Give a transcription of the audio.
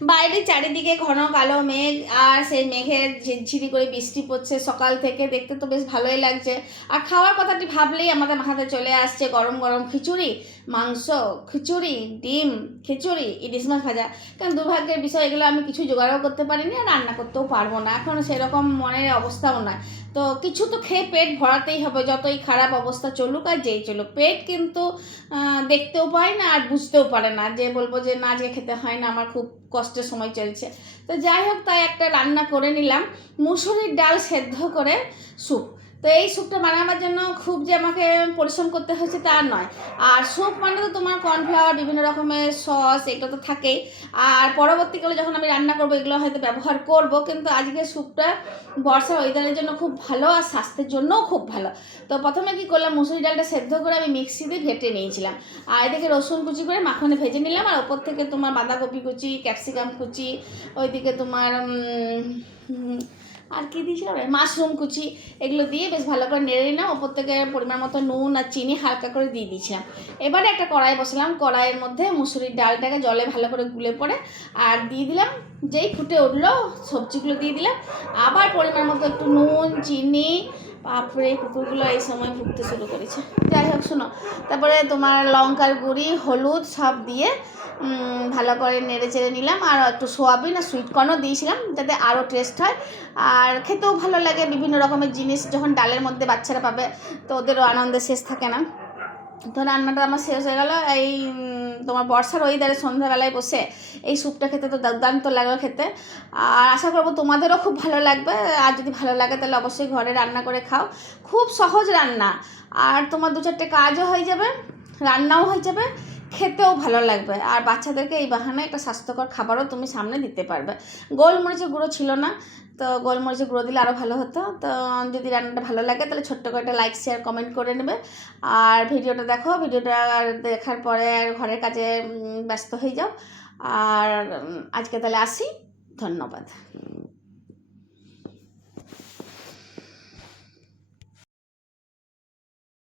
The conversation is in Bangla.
বাইরে চারিদিকে ঘন কালো মেঘ, আর সেই মেঘের ঝিরঝিরি করে বৃষ্টি পড়ছে সকাল থেকে, দেখতে তো বেশ ভালোই লাগছে। আর খাওয়ার কথাটি ভাবলেই আমাদের মাথাতে চলে আসছে গরম গরম খিচুড়ি, মাংস, খিচুড়ি, ডিম, খিচুড়ি, ইলিশ মাছ ভাজা। কারণ দুর্ভাগ্যের বিষয় এগুলো আমি কিছু জোগাড়ও করতে পারিনি, আর রান্না করতেও পারবো না, এখন সেরকম মনের অবস্থাও নয়। তো কিছু তো খেয়ে পেট ভরাতেই হবে, যতই খারাপ অবস্থা চলুক আর যেই চলুক। পেট কিন্তু দেখতেও পায় না আর বুঝতেও পারে না, যে বলবো যে না, আজকে খেতে হয় না, আমার খুব কষ্টের সময় চলছে। তো যাই হোক, তাই একটা রান্না করে নিলাম, মুসুরির ডাল সেদ্ধ করে স্যুপ। তো এই স্যুপটা বানাবার জন্য খুব যে আমাকে পরিশ্রম করতে হয়েছে তা নয়। আর স্যুপ মানে তো তোমার কর্নফ্লাওয়ার, বিভিন্ন রকমের সস, এগুলো তো থাকেই। আর পরবর্তীকালে যখন আমি রান্না করবো এগুলো হয়তো ব্যবহার করব, কিন্তু আজকে স্যুপটা বর্ষার ওয়েদারের জন্য খুব ভালো, আর স্বাস্থ্যের জন্যও খুব ভালো। তো প্রথমে কি করলাম, মুসুরি ডালটা সেদ্ধ করে আমি মিক্সিতে ঘেটে নিয়েছিলাম। আর এদিকে রসুন কুচি করে মাখনে ভেজে নিলাম, আর ওপর থেকে তোমার বাঁধাকপি কুচি, ক্যাপসিকাম কুচি, ওইদিকে তোমার আর কি দিয়েছিলাম, মাশরুম কুচি, এগুলো দিয়ে বেশ ভালো করে নেড়ে নিলাম। ওপর থেকে পরিমাণ মতো নুন আর চিনি হালকা করে দিয়ে দিয়েছিলাম। এবারে একটা কড়াই বসালাম, কড়াইয়ের মধ্যে মুসুরির ডালটাকে জলে ভালো করে গুলে পড়ে আর দিয়ে দিলাম। যেই ফুটে উঠলো সবজিগুলো দিয়ে দিলাম, আবার পরিমাণ মতো একটু নুন, চিনি। বাপরে, কুকুরগুলো এই সময় ভুগতে শুরু করেছে। যাই হোক, শোনো, তারপরে তোমার লঙ্কার গুঁড়ি, হলুদ সব দিয়ে ভালো করে নেড়ে চেড়ে নিলাম। আর একটু সোয়াবিন আর সুইটকর্নও দিয়েছিলাম, যাতে আরও টেস্ট হয় আর খেতেও ভালো লাগে। বিভিন্ন রকমের জিনিস যখন ডালের মধ্যে বাচ্চারা পাবে, তো ওদেরও আনন্দের শেষ থাকে না। তো রান্নাটা আমার শেষ হয়ে গেল। এই তোমার বর্ষার ওয়েদারে সন্ধ্যাবেলায় বসে এই স্যুপটা খেতে তো দুর্দান্ত লাগলো খেতে। আর আশা করবো তোমাদেরও খুব ভালো লাগবে। আর যদি ভালো লাগে তাহলে অবশ্যই ঘরে রান্না করে খাও। খুব সহজ রান্না, আর তোমার 2-4টে কাজও হয়ে যাবে, রান্নাও হয়ে যাবে, খেতেও ভালো লাগবে। আর বাচ্চাদেরকে এই বাহানায় একটা স্বাস্থ্যকর খাবারও তুমি সামনে দিতে পারবে। গোলমরিচের গুঁড়ো ছিল না, তো গোলমরিচের গুঁড়ো দিলে আরও ভালো হতো। তো যদি রান্নাটা ভালো লাগে তাহলে ছোট্ট করে একটা লাইক, শেয়ার, কমেন্ট করে নেবে। আর ভিডিওটা দেখো, ভিডিওটা দেখার পরে ঘরের কাজে ব্যস্ত হয়ে যাও। আর আজকে তাহলে আসি, ধন্যবাদ।